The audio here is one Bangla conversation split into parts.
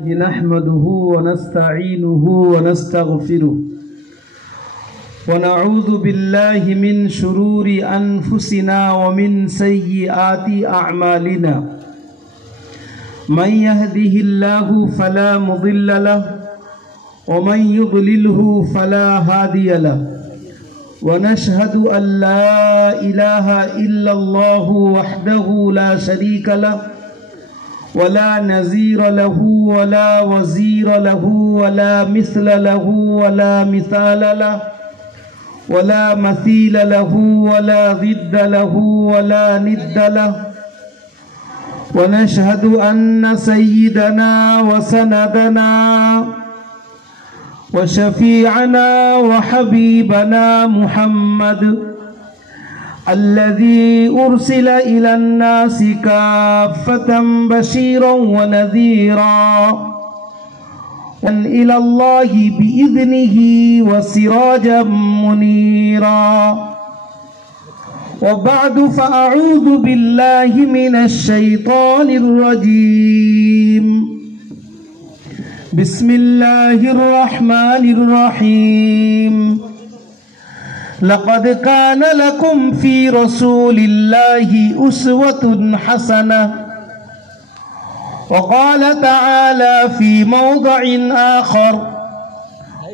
نحمده ونستعينه ونستغفره ونعوذ بالله من شرور أنفسنا ومن سيئات أعمالنا من يهده الله فلا مضل له ومن يضلله فلا هادي له ونشهد أن لا إله إلا الله وحده لا شريك له ولا نظير له ولا وزير له ولا مثل له ولا مثال له ولا مثيل له ولا ضد له ولا ند له ونشهد أن سيدنا وسندنا وشفيعنا وحبيبنا محمد الذي أرسل إلى الناس كافة بشيرا ونذيرا إلى الله بإذنه وسراجا منيرا وبعد فأعوذ بالله من الشيطان الرجيم بسم الله الرحمن الرحيم لقد كان لكم في رسول الله أسوة حسنة وقال تعالى في موضع آخر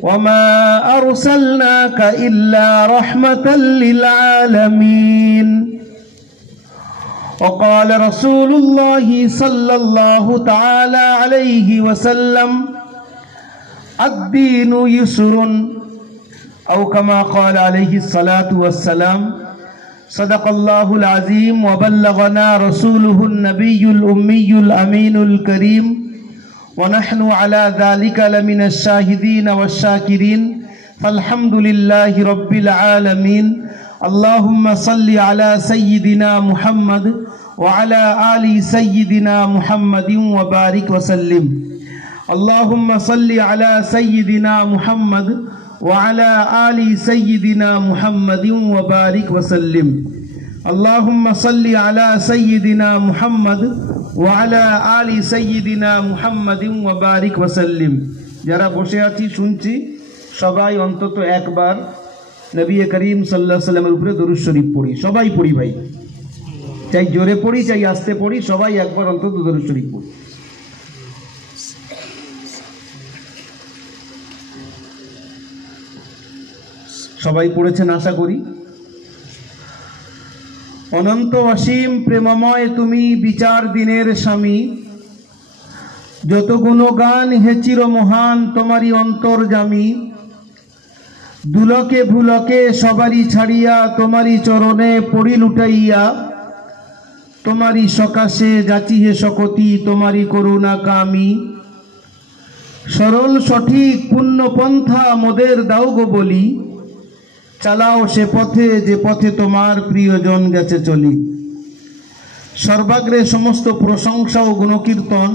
وما أرسلناك إلا رحمة للعالمين وقال رسول الله صلى الله تعالى عليه وسلم الدين يسر أو كما قال عليه الصلاة والسلام صدق الله العظيم وبلغنا رسوله النبي الأمي الأمين الكريم ونحن على ذلك لمن الشاهدين والشاكرين فالحمد لله رب العالمين اللهم صل على سيدنا محمد وعلى آل سيدنا محمد وبارك وسلم اللهم صل على سيدنا محمد وعلى آل سيدنا محمد وبارك وسلم اللهم صل على سيدنا محمد وعلى آل سيدنا محمد وبارك وسلم যারা বসে আছি শুনছি সবাই অন্তত একবার নবী করিম সাল্লাল্লাহু আলাইহি সাল্লামের উপরে দরুদ শরীফ পড়ি সবাই পড়ি ভাই চাই জোরে পড়ি চাই আস্তে পড়ি সবাই একবার অন্তত দরুদ শরীফ পড়ি সবাই পড়েছেন আশা করি অনন্ত অসীম প্রেমময় তুমি বিচার দিনের স্বামী যত গুণগান হে চির মহান তোমারই অন্তর্যামী দুলকে ভুলকে সবারই ছাড়িয়া তোমারই চরণে পড়ি লুটাইয়া তোমারই সকাশে যাচি হে শকতি তোমারই করুণা কামি সরল সঠিক পুণ্য পন্থা মোদের দাও গো বলি চালাও সে পথে যে পথে তোমার প্রিয়জন গেছে চলি সর্বাগ্রে সমস্ত প্রশংসা ও গুণকীর্তন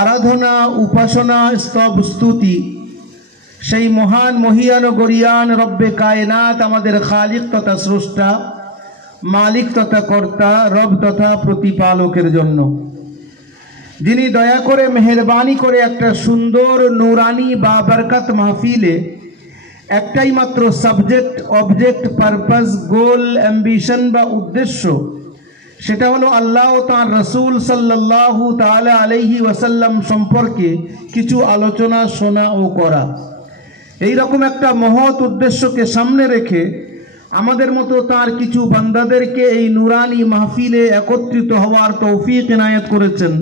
আরাধনা উপাসনা স্তব স্তুতি সেই মহান মহিয়ান গরিয়ান রব্বে কায়নাত আমাদের খালিক তথা স্রষ্টা মালিক তথা কর্তা রব তথা প্রতিপালকের জন্য যিনি দয়া করে মেহেরবানি করে একটা সুন্দর নুরানি বা বরকত মাহফিলে একটাই মাত্র সাবজেক্ট অবজেক্ট পারপাস গোল অ্যাম্বিশন বা উদ্দেশ্য সেটা হলো আল্লাহ ও তাঁর রসুল সাল্লাল্লাহু তাআলা আলাইহি ওয়াসাল্লাম সম্পর্কে কিছু আলোচনা শোনা ও করা এই রকম একটা মহৎ উদ্দেশ্যকে সামনে রেখে আমাদের মতো তার কিছু বান্দাদেরকে এই নুরানি মাহফিলে একত্রিত হওয়ার তৌফিক ইনায়েত করেছেন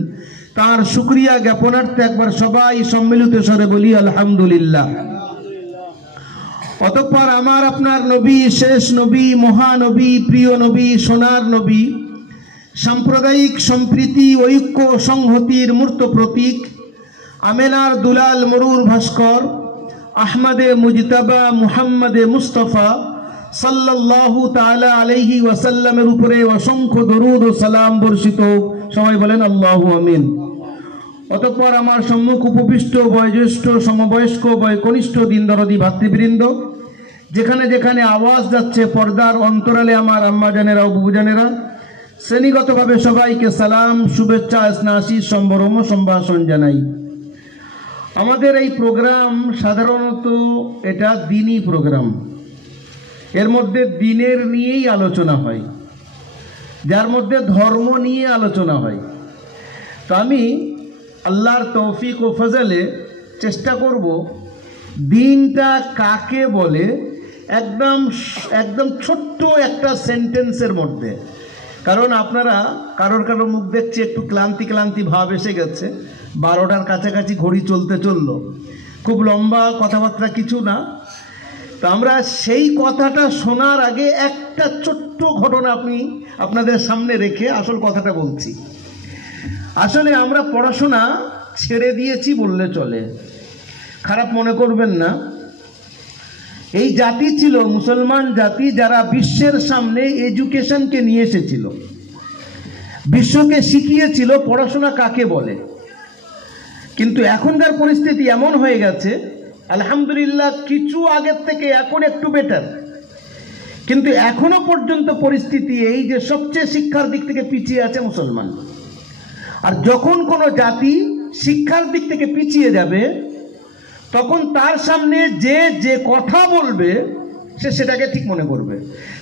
তার শুকরিয়া জ্ঞাপনার্থে একবার সবাই সম্মিলিত স্বরে বলি আলহামদুলিল্লাহ অতঃপর আমার আপনার নবী শেষ নবী মহানবী প্রিয় নবী সোনার নবী সাম্প্রদায়িক সম্প্রীতি ঐক্য সংহতির মূর্ত প্রতীক আমেনার দুলাল মরুর ভাস্কর আহমদে মুজতাবা মুহাম্মদে মুস্তফা সাল্লাল্লাহু তাআলা আলাইহি ওয়াসাল্লামের উপরে অসংখ্য দরুদ ও সালাম বর্ষিত সবাই বলেন আল্লাহু আমিন অতঃপর আমার সম্মুখ উপবিষ্ট বয়োজ্যেষ্ঠ সমবয়স্ক বয়কনিষ্ঠ দিনদরদি ভাতৃবৃন্দ যেখানে যেখানে আওয়াজ যাচ্ছে পর্দার অন্তরালে আমার আম্মা জানেরা ও বুবু জানেরা শ্রেণীগতভাবে সবাইকে সালাম, শুভেচ্ছা, স্নেহাশিস, সম্ভ্রম সম্ভাষণ জানাই। আমাদের এই প্রোগ্রাম সাধারণত এটা দিনই প্রোগ্রাম, এর মধ্যে দিনের নিয়েই আলোচনা হয়, যার মধ্যে ধর্ম নিয়ে আলোচনা হয়। তো আমি আল্লাহর তৌফিক ও ফজলে চেষ্টা করব দিনটা কাকে বলে একদম ছোট্ট একটা সেন্টেন্সের মধ্যে। কারণ আপনারা কারোর মুখ দেখছি একটু ক্লান্তি ভাব এসে গেছে, 12টার কাছাকাছি ঘড়ি চললো, খুব লম্বা কথাবার্তা কিছু না। তো আমরা সেই কথাটা শোনার আগে একটা ছোট্ট ঘটনা আপনাদের সামনে রেখে আসল কথাটা বলছি। আসলে আমরা পড়াশোনা ছেড়ে দিয়েছি বললে চলে, খারাপ মনে করবেন না। এই জাতি ছিল মুসলমান জাতি, যারা বিশ্বের সামনে এডুকেশনকে নিয়ে এসেছিল, বিশ্বকে শিখিয়েছিল পড়াশোনা কাকে বলে। কিন্তু এখনকার পরিস্থিতি এমন হয়ে গেছে, আলহামদুলিল্লাহ কিছু আগের থেকে এখন একটু বেটার, কিন্তু এখনো পর্যন্ত পরিস্থিতি এই যে সবচেয়ে শিক্ষার দিক থেকে পিছিয়ে আছে মুসলমান। আর যখন কোনো জাতি শিক্ষার দিক থেকে পিছিয়ে যাবে, তখন তার সামনে যে কথা বলবে সে সেটাকে ঠিক মনে করবে,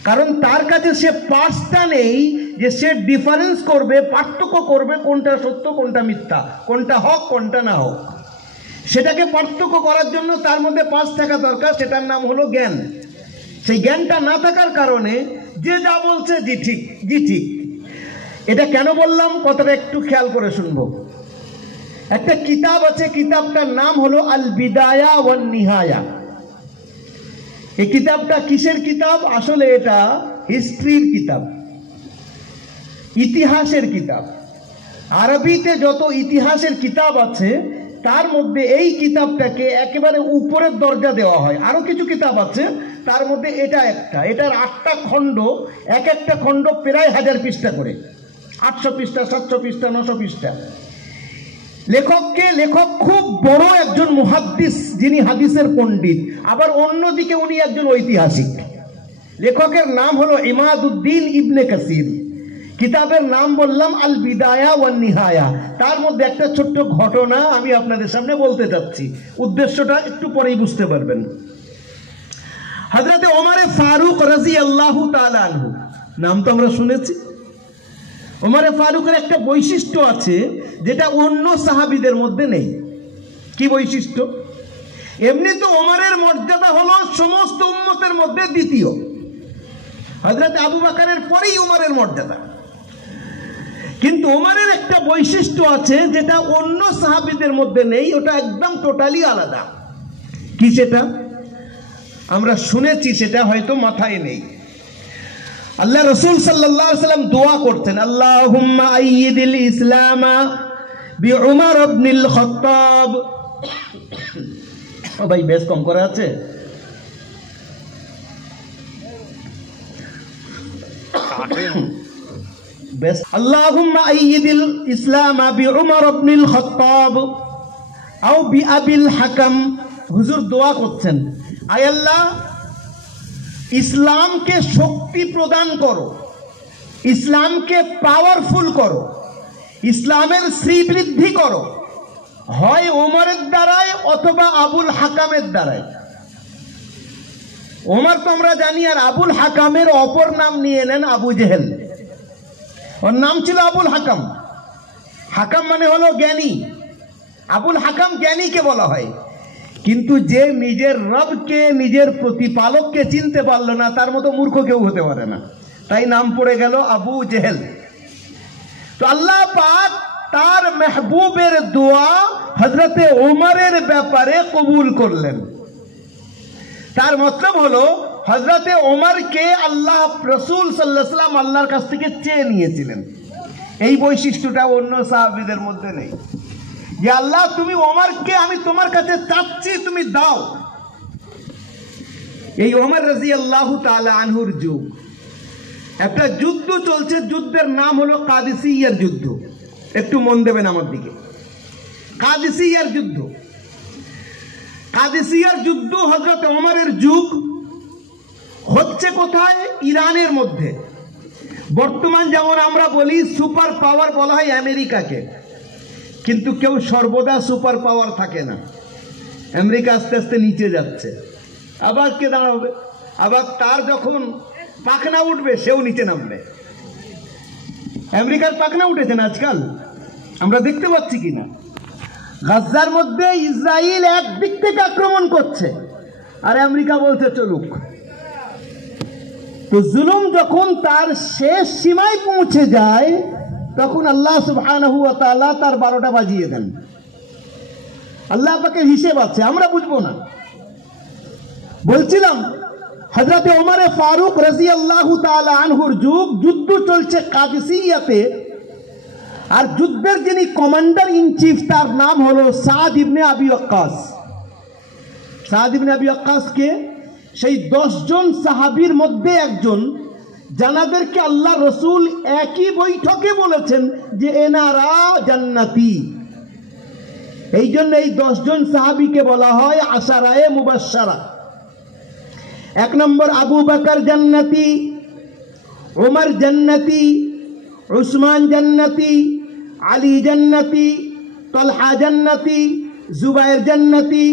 কারণ তার কাছে সে পার্সটা নেই যে সে ডিফারেন্স করবে, পার্থক্য করবে কোনটা সত্য কোনটা মিথ্যা, কোনটা হক কোনটা না হক। সেটাকে পার্থক্য করার জন্য তার মধ্যে পার্স থাকা দরকার, সেটার নাম হলো জ্ঞান। সেই জ্ঞানটা না থাকার কারণে যে যা বলছে জি ঠিক। এটা কেন বললাম কথাটা একটু খেয়াল করে শুনবো। একটা কিতাব আছে, কিতাবটার নাম হলো আল বিদায়া ওয়ান নিহায়া। এই কিতাবটা কিসের কিতাব? আসলে এটা হিস্ট্রির কিতাব, ইতিহাসের কিতাব। আরবিতে যত ইতিহাসের কিতাব আছে তার মধ্যে এই কিতাবটাকে একেবারে উপরের দরজা দেওয়া হয়। আরো কিছু কিতাব আছে, তার মধ্যে এটা একটা। এটার 8টা খণ্ড, এক একটা খণ্ড প্রায় 1000 পৃষ্ঠা করে, 800 পৃষ্ঠা, 700 পৃষ্ঠা, 900 পৃষ্ঠা। লেখক খুব বড় একজন মুহাদ্দিস, যিনি হাদিসের পণ্ডিত, আবার অন্যদিকে উনি একজন ঐতিহাসিক। লেখকের নাম হলো ইমাদউদ্দিন ইবনে কাসির। কিতাবের নাম বললাম আল বিদায়া ওয়ান নিহায়া। তার মধ্যে একটা ছোট্ট ঘটনা আমি আপনাদের সামনে বলতে চাচ্ছি, উদ্দেশ্যটা একটু পরেই বুঝতে পারবেন। হযরতে ওমর ফারুক রাদিয়াল্লাহু তাআলা আনহু, নাম তো আমরা শুনেছি। ওমরে ফারুকের একটা বৈশিষ্ট্য আছে যেটা অন্য সাহাবীদের মধ্যে নেই। কি বৈশিষ্ট্য? এমনি তো ওমরের মর্যাদা হলো সমস্ত উম্মতের মধ্যে দ্বিতীয়, হযরত আবু বকরের পরেই ওমরের মর্যাদা। কিন্তু ওমরের একটা বৈশিষ্ট্য আছে যেটা অন্য সাহাবীদের মধ্যে নেই, ওটা একদম টোটালি আলাদা। কি সেটা? আমরা শুনেছি, সেটা হয়তো মাথায় নেই। আল্লাহ রাসূল সাল্লাল্লাহু আলাইহি ওয়াসাল্লাম দোয়া করতেন, আল্লাহুম্মা আইয়িদিল ইসলামা বিউমর ইবনিল খাত্তাব। ও ভাই, বেশ কম করা আছে। বেশ, আল্লাহুম্মা আইয়িদিল ইসলামা বিউমর ইবনিল খাত্তাব আও বিআবিল হাকাম। হুজুর দোয়া করছেন, আয় আল্লাহ ইসলামকে শক্তি প্রদান করো, ইসলামকে পাওয়ারফুল করো, ইসলামের শ্রীবৃদ্ধি করো, হয় ওমরের দ্বারায় অথবা আবুল হাকামের দ্বারায়। ওমর তো আমরা জানি, আর আবুল হাকামের অপর নাম নিয়ে নেন আবু জেহেল। ওর নাম ছিল আবুল হাকাম। হাকাম মানে হলো জ্ঞানী, আবুল হাকাম জ্ঞানীকে বলা হয়। কিন্তু যে নিজের রবকে, নিজের প্রতিপালককে চিনতে পারলো না, তার মতো মূর্খ কেউ হতে পারে না, তাই নাম পড়ে গেল আবু জেহেল। তো আল্লাহ পাক তার মেহবুবের দোয়া হযরতে ওমরের ব্যাপারে কবুল করলেন। তার মতলব হলো হযরতে ওমরকে আল্লাহ রাসূল সাল্লাল্লাহু আলাইহি ওয়াসাল্লাম আল্লাহর কাছ থেকে চেয়ে নিয়েছিলেন। এই বৈশিষ্ট্যটা অন্য সাহাবীদের মধ্যে নেই, যে আল্লাহ তুমি ওমরকে আমি তোমার কাছে চাচ্ছি, তুমি দাও। এই ওমর রাদিয়াল্লাহু তাআলা আনহুর যুগ, একটা যুদ্ধ চলছে, যুদ্ধের নাম হলো কাদিসিয়ার যুদ্ধ। একটু মন দেবেন আমার দিকে। কাদিসিয়ার যুদ্ধ, কাদিসিয়ার যুদ্ধ হযরত ওমরের যুগ হচ্ছে কোথায়? ইরানের মধ্যে। বর্তমান যেমন আমরা বলি সুপার পাওয়ার বলা হয় আমেরিকাকে, কিন্তু কেউ সর্বদা সুপার পাওয়ার থাকে না। আমেরিকা আস্তে আস্তে নিচে যাচ্ছে, আবার কে দাঁড়াবে, আবার তার যখন পাখনা উঠবে সেও নিচে নামবে। আমেরিকার পাখনা উঠেছে না আজকাল, আমরা দেখতে পাচ্ছি কিনা। গাজার মধ্যে ইসরায়েল একদিক থেকে আক্রমণ করছে আর আমেরিকা বলছে চলুক। তো জুলুম যখন তার শেষ সীমায় পৌঁছে যায় তখন আল্লাহ সুবহানাহু ওয়া তাআলা তার 12টা বাজিয়ে দেন। আল্লাহ পাকের হিসেব আছে, আমরা বুঝবো না। বলছিলাম হযরতে ওমর ফারুক রাদিয়াল্লাহু তাআলা আনহুর যুদ্ধ চলছে কাদিসিয়াতে, আর যুদ্ধের যিনি কমান্ডার ইন চিফ তার নাম হলো সাদ ইবনে আবি ওয়াক্কাস। সাদ ইবনে আবি ওয়াক্কাস কে? সেই 10 জন সাহাবীর মধ্যে একজন, যাদেরকে আল্লাহ রসুল একই বৈঠকে বলেছেন যে এনারা জান্নাতি। এই জন্য এই 10 জন সাহাবীকে বলা হয় আশারায়ে মুবাশশারা। 1 নম্বর আবু বকর জান্নাতি, উমর জান্নাতি, উসমান জান্নাতি, আলী জান্নাতি, তালহা জান্নাতি, জুবাইর জান্নাতি,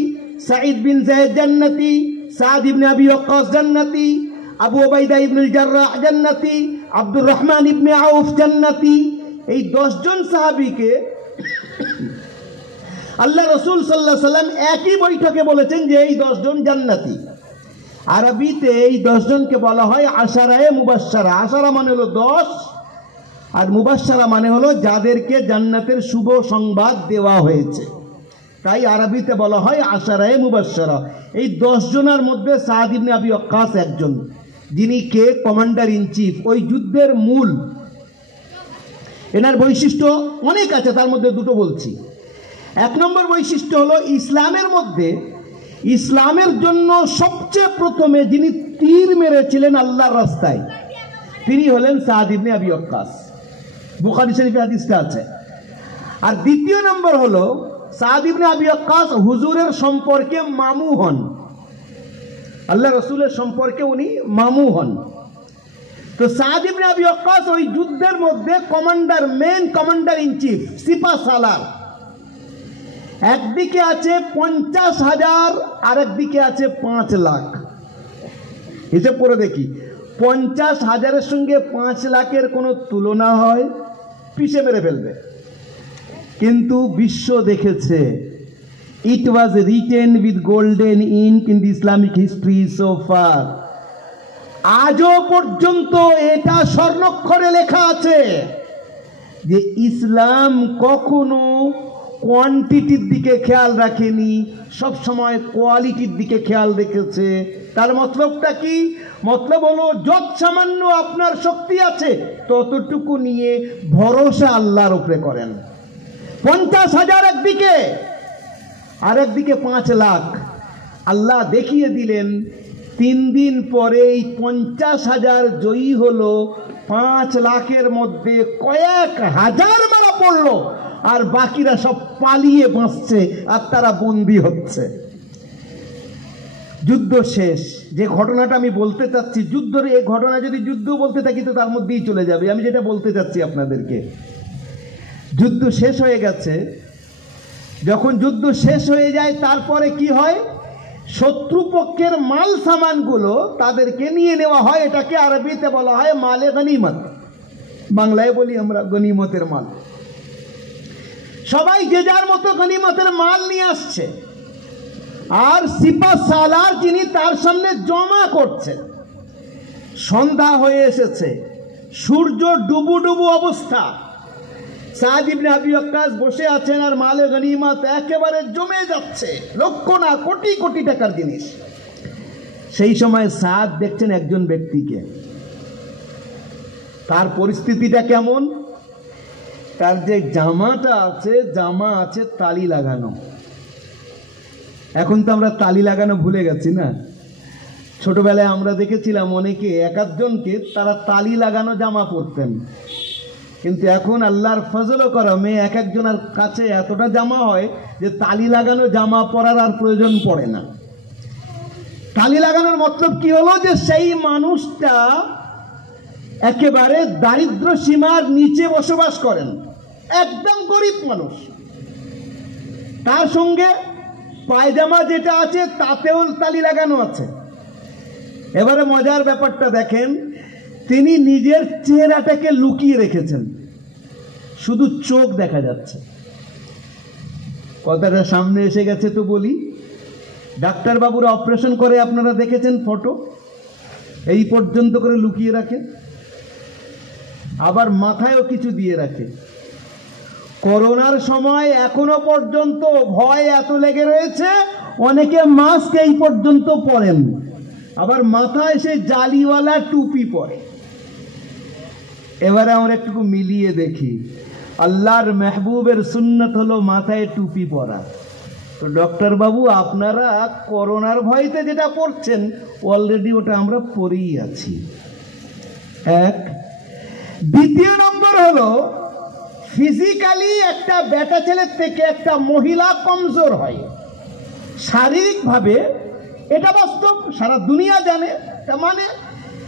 সাঈদ বিন যায়েদ জান্নাতি, সাদ ইবনে আবি ওয়াক্কাস জান্নাতি, আবু উবাইদা ইবনুল জাররাহ জান্নাতি, আব্দুর রহমান ইবনে আউফ জান্নাতি। এই 10 জন সাহাবীকে আল্লাহ রসুল সাল্লাল্লাহু আলাইহি সাল্লাম একই বৈঠকে বলেছেন যে এই 10 জন জান্নাতি। আরবিতে এই 10 জনকে বলা হয় আশারায়ে মুবাশশারা। আশারা মানে হলো 10, আর মুবাশশারা মানে হলো যাদেরকে জান্নাতের শুভ সংবাদ দেওয়া হয়েছে, তাই আরবিতে বলা হয় আশারায়ে মুবাশশারা। এই 10 জনের মধ্যে সাদ ইবনে আবি ওয়াক্কাস একজন, যিনি কে? কমান্ডার ইন চিফ, ওই যুদ্ধের মূল। এনার বৈশিষ্ট্য অনেক আছে, তার মধ্যে দুটো বলছি। 1 নম্বর বৈশিষ্ট্য হলো ইসলামের মধ্যে, ইসলামের জন্য সবচেয়ে প্রথমে যিনি তীর মেরেছিলেন আল্লাহর রাস্তায়, তিনি হলেন সাদ ইবনে আবি ওয়াক্কাস। বুখারী শরীফে হাদিসটা আছে। আর দ্বিতীয় নম্বর হলো সাদ ইবনে আবি ওয়াক্কাস হুজুরের সম্পর্কে মামু হন, আল্লাহ রসুলের সম্পর্কে উনি মামু হন। তো সাদ ইবনে আবি ওয়াক্কাস ওই যুদ্ধের মধ্যে commander, main commander in chief, সিপাহ সালার। একদিকে আছে 50,000 আর একদিকে আছে 5 লাখ। হিসেব করে দেখি, 50,000-এর সঙ্গে 5 লাখের কোনো তুলনা হয়? পিষে মেরে ফেলবে। কিন্তু বিশ্ব দেখেছে, it was written with golden ink in the Islamic history so far. আজও পর্যন্ত এটা স্বর্ণাক্ষরে লেখা আছে যে ইসলাম কখনো কোয়ান্টিটির দিকে খেয়াল রাখেনি, সব সময় কোয়ালিটির দিকে খেয়াল রেখেছে। তার মতলবটা কি? মতলব হলো যত সামান্য আপনার শক্তি আছে ততটুকু নিয়ে ভরসা আল্লাহর উপরে করেন। 50,000 একদিকে, আর একদিকে 5 লাখ। আল্লাহ দেখিয়ে দিলেন 3 দিন পরে এই 50,000 জয়ী হলো, 5 লাখের মধ্যে কয়েক হাজার মারা পড়লো, আর বাকিরা সব পালিয়ে বাঁচছে আর তারা বন্দী হচ্ছে। যুদ্ধ শেষ। যে ঘটনাটা আমি বলতে চাচ্ছি, যুদ্ধের এই ঘটনা যদি যুদ্ধ বলতে থাকি তো তার মধ্যেই চলে যাবে। আমি যেটা বলতে চাচ্ছি আপনাদেরকে, যুদ্ধ শেষ হয়ে গেছে। যখন যুদ্ধ শেষ হয়ে যায় তারপরে কি হয়? শত্রুপক্ষের মাল সামানগুলো তাদেরকে নিয়ে নেওয়া হয়। এটাকে আরবিতে বলা হয় মালে গনিমত, বাংলায় বলি আমরা গনিমতের মাল। সবাই যে যার মতো গনিমতের মাল নিয়ে আসছে, আর সিপাহ সালার যিনি তার সামনে জমা করছেন। সন্ধ্যা হয়ে এসেছে, সূর্য ডুবু ডুবু অবস্থা। সাদ ইবনে আবি ওয়াক্কাস বসে আছেন আর মালে গনিমত একেবারে জমে যাচ্ছে, লক্ষ না কোটি কোটি টাকার জিনিস। সেই সময় সাদ দেখছেন একজন ব্যক্তিকে। তার পরিস্থিতিটা কেমন? তার যে জামাটা আছে, জামা আছে তালি লাগানো। এখন তো আমরা তালি লাগানো ভুলে গেছি না? ছোটবেলায় আমরা দেখেছিলাম অনেকে, 1-2জনকে তারা তালি লাগানো জামা পরতেন, কিন্তু এখন আল্লাহর ফজল করমে 1-1জনের কাছে এতটা জামা হয় যে তালি লাগানো জামা পরার আর প্রয়োজন পড়ে না। তালি লাগানোর মতলব কি হলো? যে সেই মানুষটা একেবারে দারিদ্র সীমার নিচে বসবাস করেন, একদম গরিব মানুষ। তার সঙ্গে পায়জামা যেটা আছে তাতেও তালি লাগানো আছে। এবারে মজার ব্যাপারটা দেখেন, তিনি নিজের চেহারাটাকে লুকিয়ে রেখেছেন, শুধু চোখ দেখা যাচ্ছে। কথাটা সামনে এসে গেছে তো বলি, ডাক্তারবাবুরা অপারেশন করে আপনারা দেখেছেন ফটো, এই পর্যন্ত করে লুকিয়ে রাখে, আবার মাথায়ও কিছু দিয়ে রাখে। করোনার সময় এখনো পর্যন্ত ভয় এত লেগে রয়েছে, অনেকে মাস্ক এই পর্যন্ত পরেন, আবার মাথায় সে জালিওয়ালা টুপি পরে। এবারে আমরা একটু মিলিয়ে দেখি, আল্লাহর মেহবুবের সুন্নত হলো মাথায় টুপি পরা। তো ডক্টর বাবু, আপনারা করোনার ভয়তে যেটা পড়ছেন অলরেডি ওটা আমরা পরেই আছি। এক। দ্বিতীয় নম্বর হলো, ফিজিক্যালি একটা বেটা ছেলের থেকে একটা মহিলা কমজোর হয় শারীরিকভাবে, এটা বাস্তব, সারা দুনিয়া জানে। তার মানে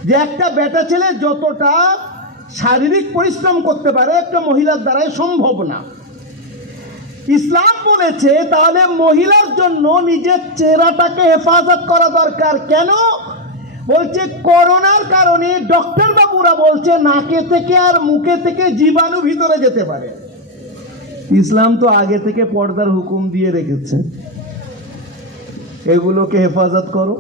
যে একটা বেটা ছেলে যতটা শারীরিক পরিশ্রম করতে পারে একটা মহিলার দ্বারাই সম্ভব না। ইসলাম বলেছে তাহলে মহিলার জন্য নিজের চেহারাটাকে হেফাজত করা দরকার। কেন বলছে? করোনার কারণে ডক্টর বাবুরা বলছে নাকে থেকে আর মুখে থেকে জীবাণু ভিতরে যেতে পারে। ইসলাম তো আগে থেকে পর্দার হুকুম দিয়ে রেখেছে, এগুলোকে হেফাজত করো।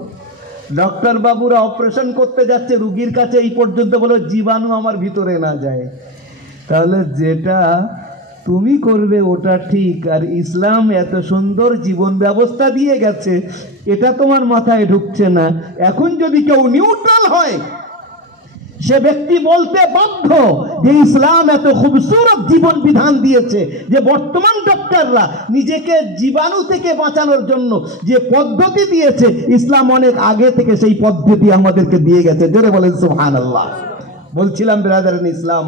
ডক্টর বাবুরা অপারেশন করতে যাচ্ছে রুগীর কাছে, এই পর্যন্ত বলো জীবাণু আমার ভিতরে না যায়। তাহলে যেটা তুমি করবে ওটা ঠিক, আর ইসলাম এত সুন্দর জীবন ব্যবস্থা দিয়ে গেছে এটা তোমার মাথায় ঢুকছে না। এখন যদি কেউ নিউট্রাল হয় সে ব্যক্তি বলতে বাধ্য যে ইসলাম এত খুবসুরত জীবন বিধান দিয়েছে, যে বর্তমান ডক্টররা নিজেকে জীবাণু থেকে বাঁচানোর জন্য যে পদ্ধতি দিয়েছে ইসলাম অনেক আগে থেকে সেই পদ্ধতি আমাদেরকে দিয়ে গেছে। জোরে বলেন সুবহানাল্লাহ। বলছিলাম ব্রাদার ইন ইসলাম,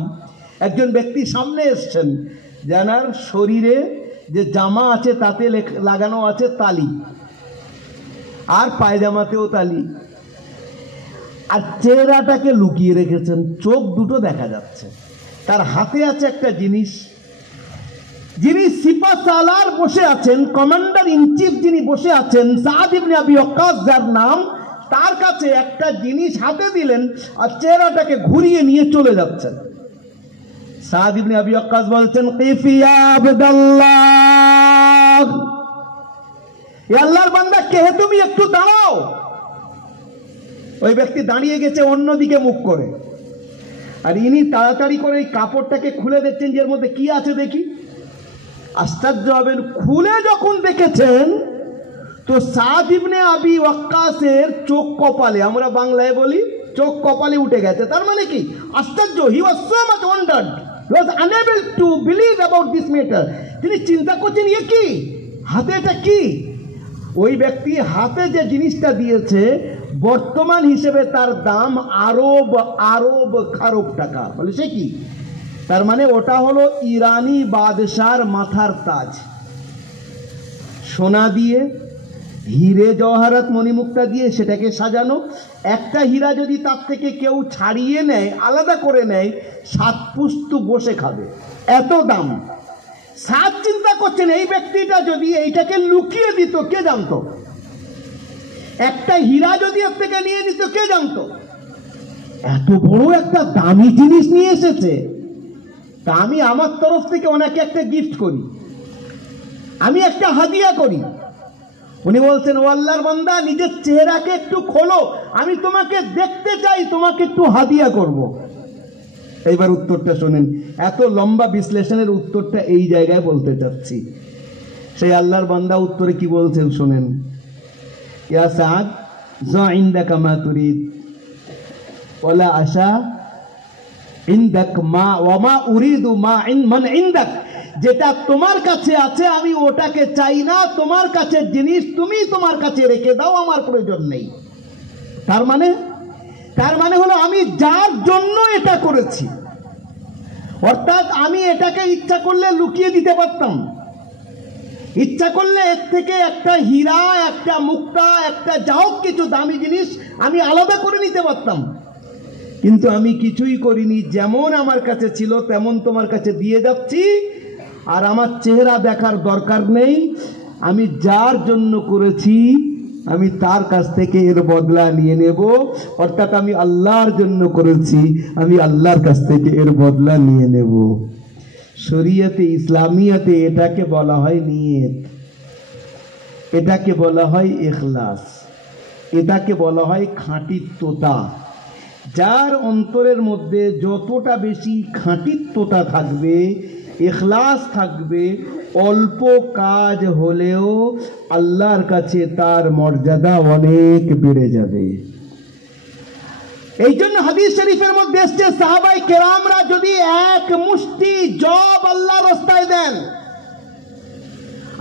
একজন ব্যক্তি সামনে এসছেন, জানার শরীরে যে জামা আছে তাতে লাগানো আছে তালি, আর পায়জামাতেও তালি, আর চেহারাটাকে লুকিয়ে রেখেছেন, চোখ দুটো দেখা যাচ্ছে। তার হাতে আছে একটা জিনিস, যিনি সিপা সালার বসে আছেন, কমান্ডার ইন চিফ যিনি বসে আছেন, সাদ ইবনে আবি ওয়াক্কাস যার নাম, তার কাছে একটা জিনিস হাতে দিলেন আর চেহারাটাকে ঘুরিয়ে নিয়ে চলে যাচ্ছেন। সাদ ইবনে আবি ওয়াক্কাস বলছেন, কিফি ইয়া আবদাল্লাহ, এ আল্লাহর বান্দা কে হে তুমি, একটু দাঁড়াও। ওই ব্যক্তি দাঁড়িয়ে গেছে অন্যদিকে মুখ করে, আর ইনি তাড়াতাড়ি করে এই কাপড়টাকে খুলে দেখছেন যে এর মধ্যে কি আছে দেখি। আশ্চর্য হবেন, খুলে যখন দেখেছেন তো সাদ ইবনে আবি ওয়াক্কাসের চোখ কপালে, আমরা বাংলায় বলি চোখ কপালে উঠে গেছে। তার মানে কি? আশ্চর্য, he was so much wondered, he was unable to believe about this matter. তিনি চিন্তা করছেন এ কি, হাতে এটা কি। ওই ব্যক্তি হাতে যে জিনিসটা দিয়েছে বর্তমান হিসেবে তার দাম আরব খারব টাকা। বলে সে কি? তার মানে ওটা হলো ইরানি বাদশার মাথার তাজ, সোনা দিয়ে হিরে জওহারাত মণিমুক্তা দিয়ে সেটাকে সাজানো। একটা হীরা যদি তার থেকে কেউ ছাড়িয়ে নেয়, আলাদা করে নেয়, 7 পুস্তু বসে খাবে, এত দাম। সাত চিন্তা করছেন এই ব্যক্তিটা যদি এইটাকে লুকিয়ে দিত কে জানতো, একটা হীরা যদি এর থেকে নিয়ে নিত কে জানতো। এত বড় একটা দামি জিনিস নিয়ে এসেছে, তা আমি আমার তরফ থেকে ওনাকে একটা গিফট করি, আমি একটা হাদিয়া করি। উনি বলছেন, ও আল্লাহর বান্দা নিজের চেহারাকে একটু খোলো, আমি তোমাকে দেখতে চাই, তোমাকে একটু হাদিয়া করব। এইবার উত্তরটা শোনেন, এত লম্বা বিশ্লেষণের উত্তরটা এই জায়গায় বলতে চাচ্ছি। সেই আল্লাহর বান্দা উত্তরে কি বলছেন শোনেন, ইয়া সাদ যা ইনদাকা মা তুরিদ ওয়ালা আশা ইনদাক মা ওয়া মা উরিদু মা মান ইনদাক, যেটা তোমার কাছে আছে আমি ওটাকে চাই না, তোমার কাছে জিনিস তুমি তোমার কাছে রেখে দাও, আমার প্রয়োজন নেই। তার মানে হলো আমি যার জন্য এটা করেছি, অর্থাৎ আমি এটাকে ইচ্ছা করলে লুকিয়ে দিতে পারতাম, ইচ্ছা করলে এর থেকে একটা হীরা, একটা মুক্তা, একটা যা হোক কিছু দামি জিনিস আমি আলাদা করে নিতে পারতাম, কিন্তু আমি কিছুই করিনি, যেমন আমার কাছে ছিল তেমন তোমার কাছে দিয়ে যাচ্ছি, আর আমার চেহারা দেখার দরকার নেই। আমি যার জন্য করেছি আমি তার কাছ থেকে এর বদলা নিয়ে নেব। অর্থাৎ আমি আল্লাহর জন্য করেছি, আমি আল্লাহর কাছ থেকে এর বদলা নিয়ে নেব। শরিয়তে ইসলামিয়াতে এটাকে বলা হয় নিয়ত, এটাকে বলা হয় ইখলাস, এটাকে বলা হয় খাঁটিত্বতা। যার অন্তরের মধ্যে যতটা বেশি খাঁটিত্বতা থাকবে, ইখলাস থাকবে, অল্প কাজ হলেও আল্লাহর কাছে তার মর্যাদা অনেক বেড়ে যাবে। এই জন্য হাদিস শরীফের মধ্যে এসছে, সাহাবায়ে কেরামরা যদি এক মুষ্টি জব আল্লাহর রাস্তায় দেন,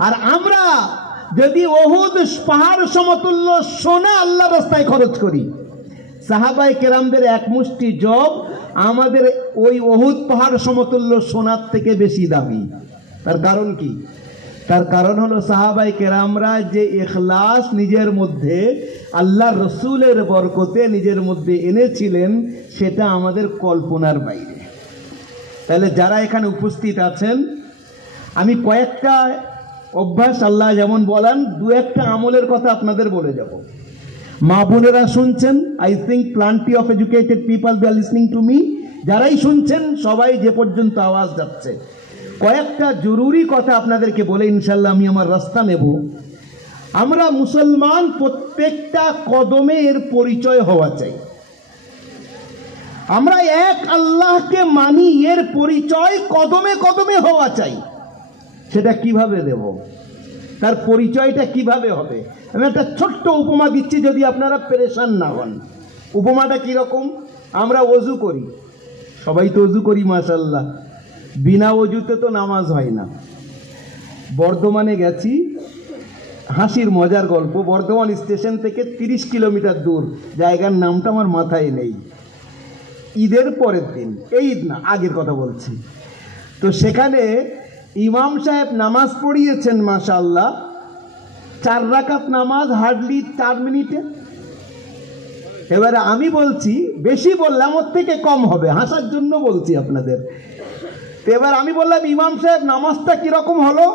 আর আমরা যদি উহুদ পাহাড় সমতুল্য সোনা আল্লাহর রাস্তায় খরচ করি, সাহাবায়ে কেরামদের এক মুষ্টি জব আমাদের ওই উহুদ পাহাড় সমতুল্য সোনার থেকে বেশি দামি। তার কারণ কি? তার কারণ হলো সাহাবায়ে কেরামরা যে ইখলাস নিজের মধ্যে আল্লাহ রসুলের বরকতে নিজের মধ্যে এনেছিলেন, সেটা আমাদের কল্পনার বাইরে। তাহলে যারা এখানে উপস্থিত আছেন, আমি কয়েকটা অভ্যাস, আল্লাহ যেমন বলেন, দু একটা আমলের কথা আপনাদের বলে যাব। মা বোনেরা শুনছেন, I think plenty of educated people they are listening to me. যারাই শুনছেন সবাই যে পর্যন্ত আওয়াজ যাচ্ছে, কয়েকটা জরুরি কথা আপনাদেরকে বলে ইনশাল্লাহ আমি আমার রাস্তা নেব। আমরা মুসলমান, প্রত্যেকটা কদমে এর পরিচয় হওয়া চাই। আমরা এক আল্লাহকে মানি, এর পরিচয় কদমে কদমে হওয়া চাই। সেটা কিভাবে দেব? তার পরিচয়টা কিভাবে হবে? আমি একটা ছোট্ট উপমা দিচ্ছি, যদি আপনারা পেরেশান না হন। উপমাটা কীরকম? আমরা অজু করি, সবাই তো অজু করি মাশাআল্লাহ, বিনা অজুতে তো নামাজ হয় না। বর্ধমানে গেছি, হাসির মজার গল্প। বর্ধমান স্টেশন থেকে 30 কিলোমিটার দূর, জায়গার নামটা আমার মাথায় নেই। ঈদের পরের দিন, এই ঈদ না, আগের কথা বলছি। তো সেখানে ইমাম সাহেব নামাজ পড়িয়েছেন মাশাআল্লাহ, 4 রাকাত নামাজ, হার্ডলি 4 মিনিটে। এবারে আমি বলছি, বেশি বললাম, ওর থেকে কম হবে, হাসার জন্য বলছি আপনাদের। তো এবার আমি বললাম, ইমাম সাহেব নামাজটা কীরকম হলো?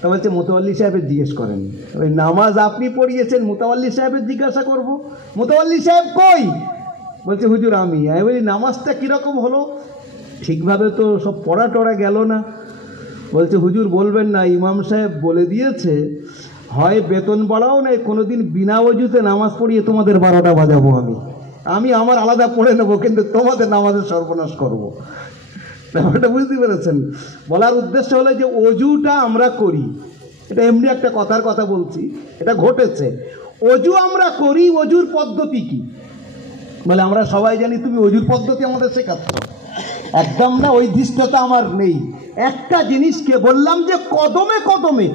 তো বলছে, মুতাওয়াল্লি সাহেবের জিজ্ঞেস করেন। ওই নামাজ আপনি পড়িয়েছেন, মুতাওয়াল্লি সাহেবের জিজ্ঞাসা করব? মুতাওয়াল্লি সাহেব কই? বলছে, হুজুর আমি। বলি, নামাজটা কীরকম হলো? ঠিকভাবে তো সব পড়া টড়া গেল না। বলছে, হুজুর বলবেন না, ইমাম সাহেব বলে দিয়েছে, হয় বেতন বাড়াও না, কোনোদিন বিনা অজুতে নামাজ পড়িয়ে তোমাদের 12টা বাজাবো। আমি আমার আলাদা পড়ে নেবো, কিন্তু তোমাদের নামাজের সর্বনাশ করবো। ব্যাপারটা বুঝতে পেরেছেন? বলার উদ্দেশ্য হলো যে অজুটা আমরা করি, এটা এমনি একটা কথার কথা বলছি, এটা ঘটেছে। অজু আমরা করি, অজুর পদ্ধতি কি? বলে, আমরা সবাই জানি তুমি অজুর পদ্ধতি আমাদের শেখাচ্ছ। একদম না, ওই দৃষ্টতা আমার নেই। একটা জিনিসকে বললাম যে কদমে কদমে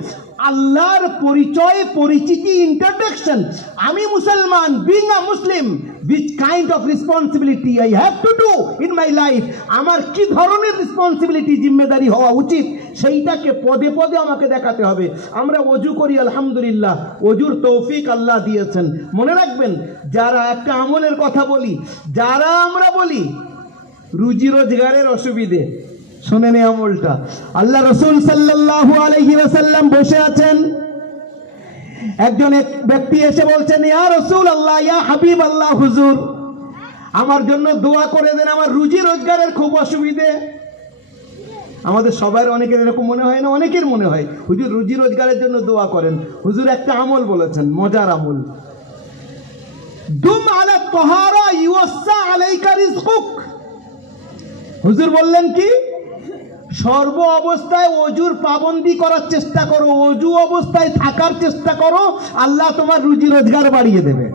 আল্লাহর পরিচয়, পরিচিতি, ইন্ট্রোডাকশন। আমি মুসলমান, being a Muslim, which kind of responsibility I have to do in my life, আমার কি ধরনের রেসপন্সিবিলিটি, জিম্মেদারি হওয়া উচিত, সেইটাকে পদে পদে আমাকে দেখাতে হবে। আমরা অজু করি, আলহামদুলিল্লাহ, অজুর তৌফিক আল্লাহ দিয়েছেন। মনে রাখবেন, যারা একটা আমলের কথা বলি, যারা আমরা বলি রুজি রোজগারের অসুবিধে, শোনেন এই আমলটা। আল্লাহ রাসূল সাল্লাল্লাহু আলাইহি ওয়াসাল্লাম বসে আছেন, একজন এক ব্যক্তি এসে বলছেন, ইয়া রাসূলুল্লাহ, ইয়া হাবিব আল্লাহ, হুজুর আমার জন্য দোয়া করে দেন, আমার রুজি রোজগারের খুব অসুবিধে। আমাদের সবার, অনেকের এরকম মনে হয় না? অনেকের মনে হয় হুজুর রুজি রোজগারের জন্য দোয়া করেন। হুজুর একটা আমল বলেছেন, মজার আমল, দুম আলা তাহারা ইউসা আলাইকা রিজকুক। হুজুর বললেন কি? সর্ব অবস্থায় অজুর পাবন্দি করার চেষ্টা করো, অজু অবস্থায় থাকার চেষ্টা করো, আল্লাহ তোমার রুজি রোজগার বাড়িয়ে দেবে।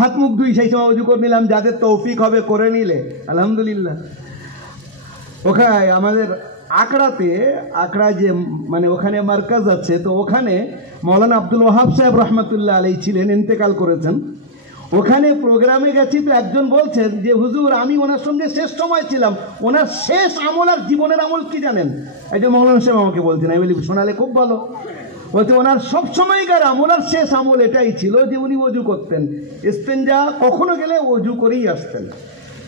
হাত মুখ ধুই, সেই সময় অজু করে নিলাম, যাদের তৌফিক হবে করে নিলে আলহামদুলিল্লাহ। ওখানে আমাদের আকড়াতে, আকড়া যে মানে ওখানে মার্কাজ আছে, তো ওখানে মৌলানা আব্দুল ওয়াহাব সাহেব রহমতুল্লাহ আলাইহি ছিলেন, ইন্তেকাল করেছেন। ওখানে প্রোগ্রামে গেছি, তো একজন বলছেন যে হুজুর আমি ওনার সঙ্গে শেষ সময় ছিলাম, ওনার শেষ আমল আর জীবনের আমল কি জানেন? এই যে মৌলানা সাহেব আমাকে বলছেন, আমি বলি শোনালে খুব ভালো। বলছে ওনার সবসময়কার আমল আর শেষ আমল এটাই ছিল যে উনি অজু করতেন, ইস্তেঞ্জা কখনো গেলে অজু করেই আসতেন,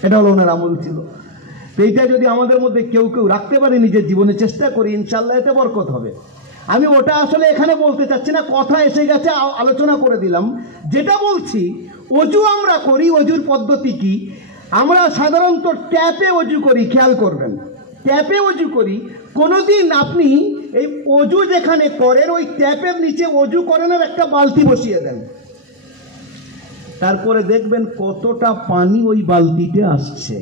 এটা হলো ওনার আমল ছিল। তো এইটা যদি আমাদের মধ্যে কেউ কেউ রাখতে পারে, নিজের জীবনে চেষ্টা করি, ইনশাল্লাহ এতে বরকত হবে। আমি ওটা আসলে এখানে বলতে চাচ্ছি না, কথা এসে গেছে, আলোচনা করে দিলাম। যেটা বলছি, অজু আমরা করি, অজুর পদ্ধতি কি? আমরা সাধারণত ট্যাপে অজু করি, খেয়াল করবেন, ট্যাপে অজু করি। কোনোদিন আপনি এই অজু যেখানে করেন ওই ট্যাপের নিচে অজু করেন আর একটা বালতি বসিয়ে দেন, তারপরে দেখবেন কতটা পানি ওই বালতিতে আসছে।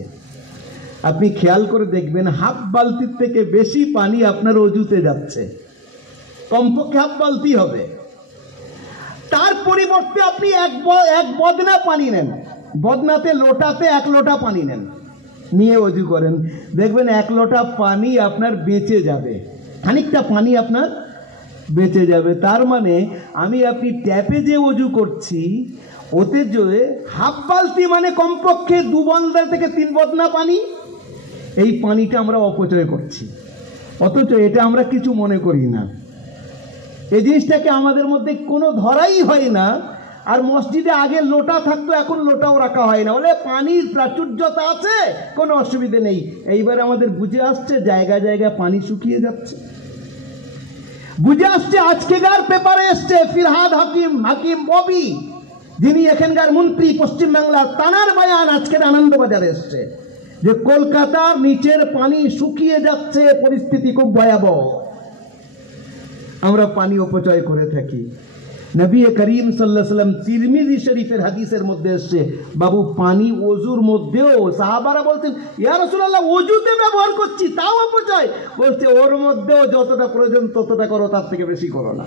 আপনি খেয়াল করে দেখবেন হাফ বালতির থেকে বেশি পানি আপনার অজুতে যাচ্ছে, কমপক্ষে হাফ বালতি হবে। তার পরিবর্তে আপনি এক বদনা পানি নেন, বদনাতে লোটাতে 1 লোটা পানি নেন, নিয়ে অজু করেন, দেখবেন 1 লোটা পানি আপনার বেঁচে যাবে, খানিকটা পানি আপনার বেঁচে যাবে। তার মানে আপনি ট্যাপে যে অজু করছি ওতে যে হাফ বালতি মানে কমপক্ষে 2 বদনা থেকে 3 বদনা পানি, এই পানিটা আমরা অপচয় করছি, অথচ এটা আমরা কিছু মনে করি না। এই জিনিসটাকে আমাদের মধ্যে কোনো ধরাই হয় না। আর মসজিদে আগে লোটা থাকতো, এখন লোটাও রাখা হয় না, বলে পানির প্রাচুর্যতা আছে, কোনো অসুবিধে নেই। এইবার আমাদের বুঝে আসছে জায়গায় জায়গায় পানি শুকিয়ে যাচ্ছে, বুঝে আসছে। আজকেকার পেপারে এসছে ফিরহাদ হাকিম ববি, যিনি এখানকার মন্ত্রী পশ্চিমবাংলার, তানার বয়ান আজকের আনন্দবাজারে এসছে যে কলকাতার নিচের পানি শুকিয়ে যাচ্ছে, পরিস্থিতি খুব ভয়াবহ। আমরা পানি অপচয় করে থাকি। নবী করিম সাল্লাল্লাহু আলাইহি ওয়াসাল্লাম তিরমিজি শরীফের হাদিসের মধ্যে এসেছে, বাবু পানি ওযুর মধ্যেও, সাহাবারা বলতেন ইয়া রাসূলুল্লাহ ওযুতে ব্যবহার করছি তাও অপচয়, বলছে ওর মধ্যেও যতটা প্রয়োজন ততটা করো, তার থেকে বেশি করো না।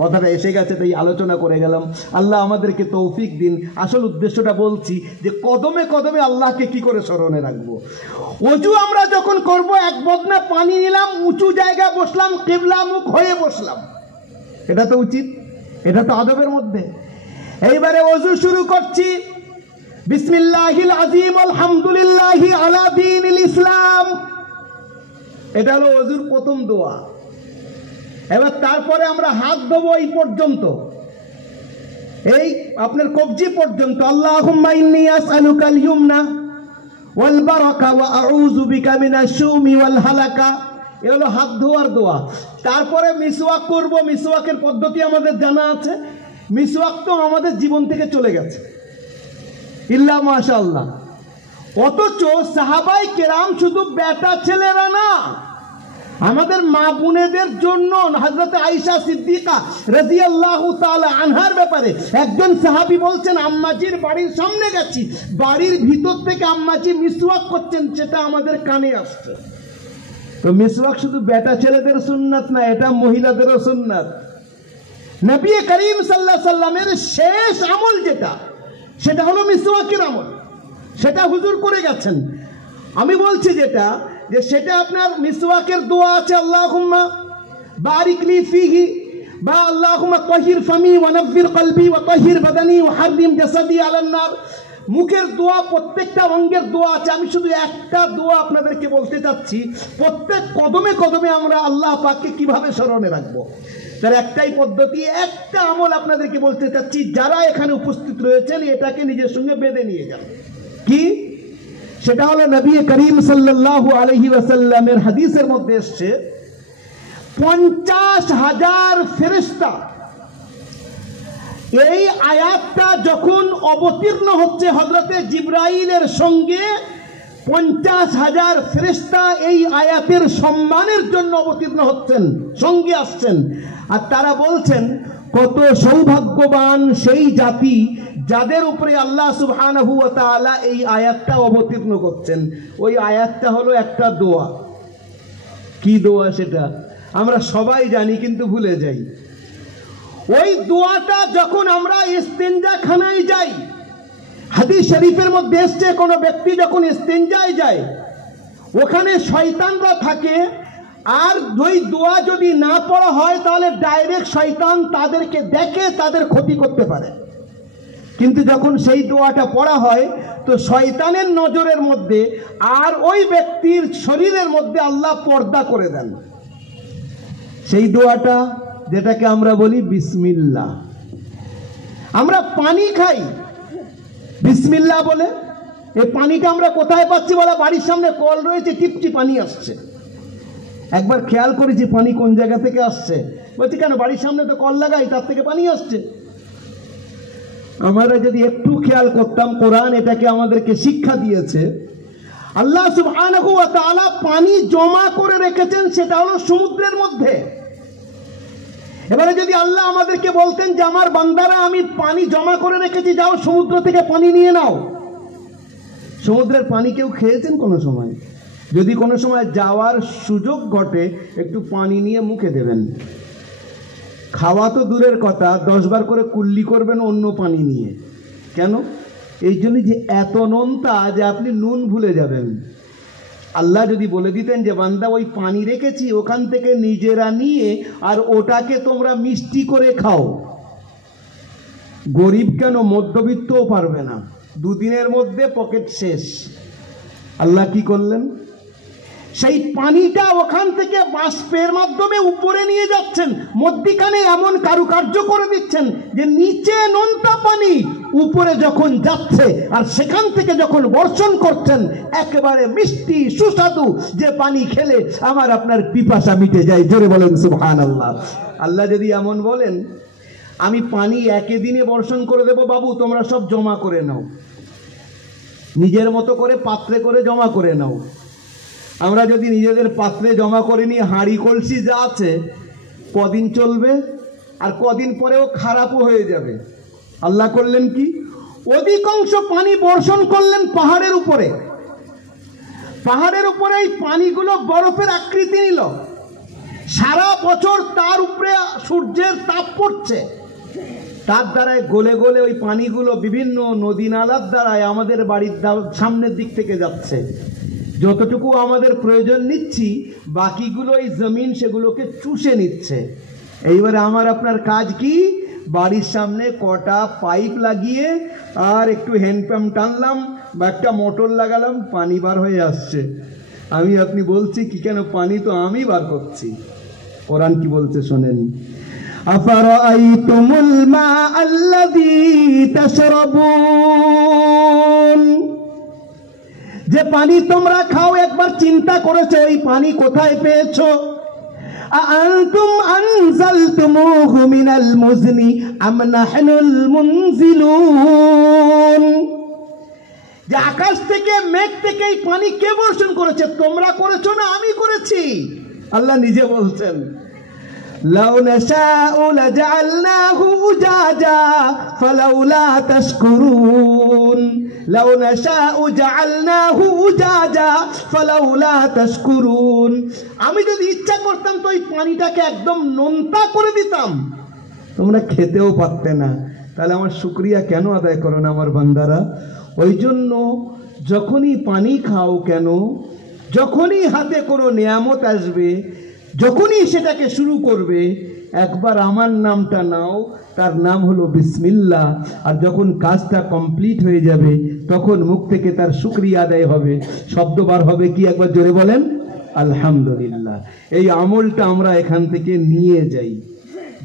কথাটা এসে গেছে, তাই আলোচনা করে গেলাম। আল্লাহ আমাদেরকে তৌফিক দিন। আসল উদ্দেশ্যটা বলছি যে কদমে কদমে আল্লাহকে কি করে স্মরণে রাখবো। অজু আমরা যখন করব, 1 বদনা পানি নিলাম, উঁচু জায়গায় বসলাম, কিবলা মুখ হয়ে বসলাম, এটা তো উচিত, এটা তো আদবের মধ্যে। এইবারে অজু শুরু করছি, বিসমিল্লাহিল আযীম আলহামদুলিল্লাহি আলা দীনিল ইসলাম, এটা হলো অজুর প্রথম দোয়া। এবার তারপরে আমরা হাত ধোবো এই পর্যন্ত, এই আপনার কবজি পর্যন্ত, আল্লাহুম্মা ইন্নী আসআলুকাল ইয়ুমনা ওয়াল বারাকা ওয়া আউযু বিকা মিনাশ শুমি ওয়াল হালাকা, এ হলো হাত ধোয়ার দোয়া। তারপরে মিসওয়াক করব, মিসওয়াকের পদ্ধতি আমাদের জানা আছে। মিসওয়াক তো আমাদের জীবন থেকে চলে গেছে, ইল্লা মাশাআল্লাহ। অথচ সাহাবায়ে কেরাম শুধু বেটা ছেলেরা না, আমাদের মা বোনেদের জন্য হযরত আয়েশা সিদ্দিকা রাদিয়াল্লাহু তাআলা আনহার ব্যাপারে একজন সাহাবী বলছেন, আম্মাজির বাড়ির সামনে গেছি, বাড়ির ভিতর থেকে আম্মাজি মিসওয়াক করছেন, সেটা আমাদের কানে আসছে। তো মিসওয়াক শুধু বেটা ছেলেদের সুন্নাত না, এটা মহিলাদেরও সুন্নাত। নবী করিম সাল্লাল্লাহু আলাইহি সাল্লামের শেষ আমল যেটা, সেটা হলো মিসওয়াকের আমল, সেটা হুজুর করে গেছেন। আমি বলছি যেটা, যে সেটা আপনার মিসওয়াকের দোয়া আছে, আল্লাহুম্মা বারিক লি ফিহি, বা আল্লাহুম্মা তাহির ফামি ওয়া নাফির কলবি ওয়া তাহির বাদানি ওয়া হাররিম জাসাদি আলান নার। মুখের দোয়া, প্রত্যেকটা অঙ্গের দোয়া আছে। আমি শুধু একটা দোয়া আপনাদেরকে বলতে চাচ্ছি, প্রত্যেক কদমে কদমে আমরা আল্লাহ পাককে কিভাবে স্মরণে রাখবো, তার একটাই পদ্ধতি, একটা আমল আপনাদেরকে বলতে চাচ্ছি। যারা এখানে উপস্থিত রয়েছেন এটাকে নিজের সঙ্গে বেঁধে নিয়ে যান। কি সেটা হলো, নবী করিম সাল্লাল্লাহু আলাইহি ওয়াসাল্লামের হাদিসের মধ্যে এসেছে 50,000 ফেরেশতা এই আয়াতটা যখন অবতীর্ণ হচ্ছে হযরতে জিবরাইলের সঙ্গে, 50,000 ফেরেশতা এই আয়াতের সম্মানের জন্য অবতীর্ণ হচ্ছেন, সঙ্গে আসছেন। আর তারা বলছেন কত সৌভাগ্যবান সেই জাতি যাদের উপরে আল্লাহ সুবহানাহু ওয়া তাআলা এই আয়াতটা অবতীর্ণ করছেন। ওই আয়াতটা হলো একটা দোয়া। কি দোয়া সেটা আমরা সবাই জানি, কিন্তু ভুলে যাই। ওই দোয়াটা যখন আমরা ইস্তেঞ্জাখানায় যাই, হাদিস শরীফের মধ্যে এসছে কোনো ব্যক্তি যখন ইস্তেঞ্জায় যায়, ওখানে শয়তানরা থাকে, আর ওই দোয়া যদি না পড়া হয় তাহলে ডাইরেক্ট শয়তান তাদেরকে দেখে তাদের ক্ষতি করতে পারে। কিন্তু যখন সেই দোয়াটা পড়া হয় তো শয়তানের নজরের মধ্যে আর ওই ব্যক্তির শরীরের মধ্যে আল্লাহ পর্দা করে দেন। সেই দোয়াটা যেটাকে আমরা বলি বিসমিল্লাহ। আমরা পানি খাই বিসমিল্লাহ বলে। এই পানিটা আমরা কোথায় পাচ্ছি বলে? বাড়ির সামনে কল রয়েছে, টিপটি পানি আসছে। একবার খেয়াল করেছি পানি কোন জায়গা থেকে আসছে? বলছি কেন, বাড়ির সামনে তো কল লাগাই, তার থেকে পানি আসছে। আমরা যদি একটু খেয়াল করতাম, কোরআন এটাকে আমাদেরকে শিক্ষা দিয়েছে। আল্লাহ সুবহানাহু ওয়া তাআলা পানি জমা করে রেখেছেন, সেটা হলো সমুদ্রের মধ্যে। এবারে যদি আল্লাহ আমাদেরকে বলতেন যে আমার বান্দারা আমি পানি জমা করে রেখেছি, যাও সমুদ্র থেকে পানি নিয়ে নাও। সমুদ্রের পানি কেউ খেয়েছেন কোনো সময়? যদি কোনো সময় যাওয়ার সুযোগ ঘটে, একটু পানি নিয়ে মুখে দেবেন। খাওয়া তো দূরের কথা, 10 বার করে কুল্লি করবেন অন্য পানি নিয়ে। কেন? এই জন্য যে এত নোনতা যে আপনি নুন ভুলে যাবেন। আল্লাহ যদি বলে দিতেন যে বান্দা ওই পানি রেখেছি, ওখান থেকে নিজেরা নিয়ে আর ওটাকে তোমরা মিষ্টি করে খাও, গরিব কেন মধ্যবিত্তও পারবে না, 2 দিনের মধ্যে পকেট শেষ। আল্লাহ কি করলেন? সেই পানিটা ওখান থেকে বাষ্পের মাধ্যমে উপরে নিয়ে যাচ্ছেন, মধ্যিখানে এমন কারুকার্য করে দিচ্ছেন যে নিচে নোনতা পানি, উপরে যখন যাচ্ছে আর সেখান থেকে যখন বর্ষণ করছেন, একেবারে মিষ্টি সুস্বাদু, যে পানি খেলে আমার আপনার পিপাসা মিটে যায়। জোরে বলেন সুবহানাল্লাহ। আল্লাহ যদি এমন বলেন আমি পানি একই দিনে বর্ষণ করে দেব, বাবু তোমরা সব জমা করে নাও, নিজের মতো করে পাত্রে করে জমা করে নাও। আমরা যদি নিজেদের পাত্রে জমা করে নিয়ে হাঁড়ি কলসি যা আছে, কদিন চলবে আর কদিন পরেও খারাপও হয়ে যাবে। আল্লাহ করলেন কি? অধিকাংশ পানি বর্ষণ করলেন পাহাড়ের উপরে। পাহাড়ের উপরে এই পানিগুলো বরফের আকৃতি নিল। সারা বছর তার উপরে সূর্যের তাপ পড়ছে, তার দ্বারায় গলে গলে ওই পানিগুলো বিভিন্ন নদী নালার দ্বারায় আমাদের বাড়ির সামনের দিক থেকে যাচ্ছে। যতটুকু আমাদের প্রয়োজন নিচ্ছি, বাকিগুলো এই জমিন সেগুলোকে চুষে নিচ্ছে। এইবারে আমার আপনার কাজ কি? বাড়ির সামনে কটা পাইপ লাগিয়ে আর একটু হ্যান্ডপাম্প টানলাম বা একটা মোটর লাগালাম, পানি বার হয়ে আসছে। আমি আপনি বলছি কি কেন? পানি তো আমি বার করছি। কোরআন কি বলছে শোনেন, আফারাআইতুমুল মা আল্লাযী তাশরাবুন, যে পানি তোমরা খাও একবার চিন্তা করেছো এই পানি কোথায় পেয়েছো? আআনতুম আনজালতুমুহু মিনাল মুজনি আম নাহনুল মুনজিলুন, যে আকাশ থেকে মেঘ থেকে এই পানি কে বর্ষণ করেছে? তোমরা করেছো না আমি করেছি? আল্লাহ নিজে বলছেন লাউ নাশাউ লাজআলনাহু উজাজা ফালাউলা তাশকুরুন, লাউ নাশাউ জাআলনাহু উজাজা ফালাউলা তাশকুরুন, আমি যদি ইচ্ছা করতাম তো এই পানিটাকে একদম নোনতা করে দিতাম, তোমরা খেতেও পারতে না। তাহলে আমার শুকরিয়া কেন আদায় করো না আমার বান্দারা? ওই জন্য যখনই পানি খাও কেন, যখনই হাতে কোনো নিয়ামত আসবে, যখনই সেটাকে শুরু করবে, একবার আমার নামটা নাও, তার নাম হলো বিসমিল্লাহ। আর যখন কাজটা কমপ্লিট হয়ে যাবে, তখন মুখ থেকে তার শুকরিয়া আদায় হবে। শব্দ বার হবে কি? একবার জোরে বলেন আলহামদুলিল্লাহ। এই আমলটা আমরা এখান থেকে নিয়ে যাই।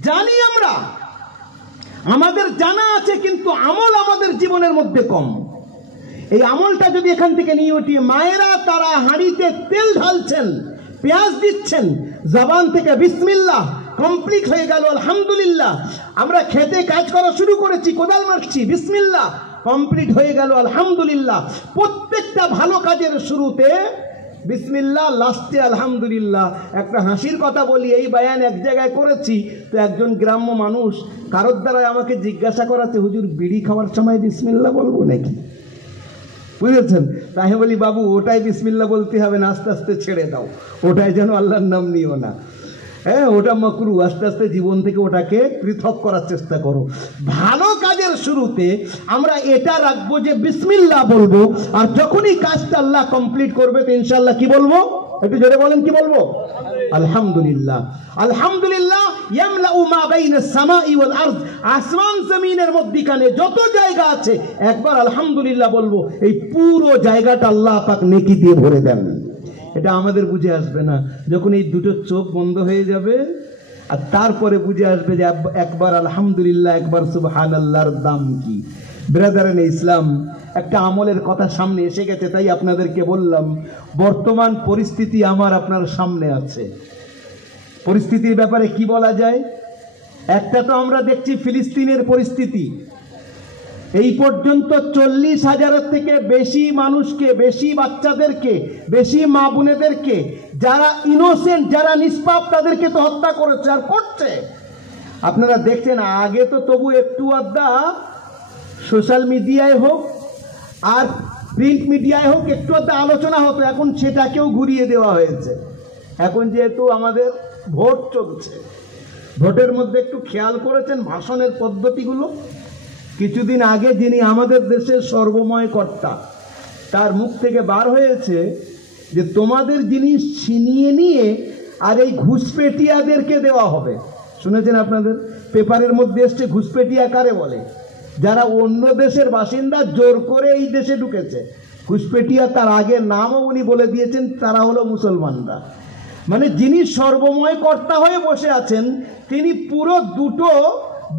জানি আমরা, আমাদের জানা আছে, কিন্তু আমল আমাদের জীবনের মধ্যে কম। এই আমলটা যদি এখান থেকে নিয়ে উঠি, মায়েরা তারা হাঁড়িতে তেল ঢালছেন, পেঁয়াজ দিচ্ছেন, জবান থেকে বিসমিল্লাহ, কমপ্লিট হয়ে গেল আলহামদুলিল্লাহ। আমরা খেতে কাজ করা শুরু করেছি, কোদাল মারছি, বিসমিল্লাহ, কমপ্লিট হয়ে গেল আলহামদুলিল্লাহ। প্রত্যেকটা ভালো কাজের শুরুতে বিসমিল্লাহ, লাস্টে আলহামদুলিল্লাহ। একটা হাসির কথা বলি, এই বায়ান এক জায়গায় করেছি, তো একজন গ্রাম্য মানুষ কারোর দ্বারা আমাকে জিজ্ঞাসা করাতে, হুজুর বিড়ি খাওয়ার সময় বিসমিল্লাহ বলবো নাকি? বুঝেছেন? তাই বলি বাবু ওটাই বিসমিল্লাহ বলতে হবে না, আস্তে আস্তে ছেড়ে দাও, ওটাই যেন আল্লাহর নাম নিও না। হ্যাঁ, ওটা মাকরু, আস্তে আস্তে জীবন থেকে ওটাকে পৃথক করার চেষ্টা করো। ভালো কাজের শুরুতে আমরা এটা রাখবো যে বিসমিল্লাহ বলবো, আর যখনই কাজটা আল্লাহ কমপ্লিট করবে তো ইনশাআল্লাহ কি বলবো? একটু জোরে বলেন, কি বলবো? আলহামদুলিল্লাহ। আলহামদুলিল্লাহ ইয়ামলাউ মা বাইনাস সামাই ওয়াল আরদ, আসমান জমিনের মধ্যখানে যত জায়গা আছে একবার আলহামদুলিল্লাহ বলবো, এই পুরো জায়গাটা আল্লাহ পাক নেকি দিয়ে ভরে দেন। এটা আমাদের বুঝে আসবে না। যখন এই দুটো চোখ বন্ধ হয়ে যাবে আর তারপরে বুঝে আসবে যে একবার আলহামদুলিল্লাহ, একবার সুবহানাল্লাহর দাম কি। ব্রাদারান ইসলাম, একটা আমলের কথা সামনে এসে গেছে, তাই আপনাদেরকে বললাম বর্তমান পরিস্থিতি আমার আপনার সামনে আছে। পরিস্থিতির ব্যাপারে কি বলা যায়? একটা তো আমরা দেখছি ফিলিস্তিনের পরিস্থিতি। এই পর্যন্ত 40,000-এর থেকে বেশি মানুষকে, বেশি বাচ্চাদেরকে, বেশি মা বোনেদেরকে, যারা ইনোসেন্ট, যারা নিষ্পাপ, তাদেরকে তো হত্যা করেছে আর করছে। আপনারা দেখছেন, আগে তো তবু একটু আধা সোশ্যাল মিডিয়ায় হোক আর প্রিন্ট মিডিয়ায় হোক একটু আধা আলোচনা হতো, এখন সেটাকেও ঘুরিয়ে দেওয়া হয়েছে। এখন যেহেতু আমাদের ভোট চলছে, ভোটের মধ্যে একটু খেয়াল করেছেন ভাষণের পদ্ধতিগুলো? কিছুদিন আগে যিনি আমাদের দেশের সর্বময় কর্তা, তার মুখ থেকে বার হয়েছে যে তোমাদের জিনিস ছিনিয়ে নিয়ে আর এই ঘুষপেটিয়াদেরকে দেওয়া হবে। শুনেছেন আপনাদের পেপারের মধ্যে এসছে ঘুষপেটিয়া কারে বলে? যারা অন্য দেশের বাসিন্দা জোর করে এই দেশে ঢুকেছে। ঘুষপেটিয়া তার আগের নামও উনি বলে দিয়েছেন, তারা হলো মুসলমানরা। মানে যিনি সর্বময় কর্তা হয়ে বসে আছেন, তিনি পুরো দুটো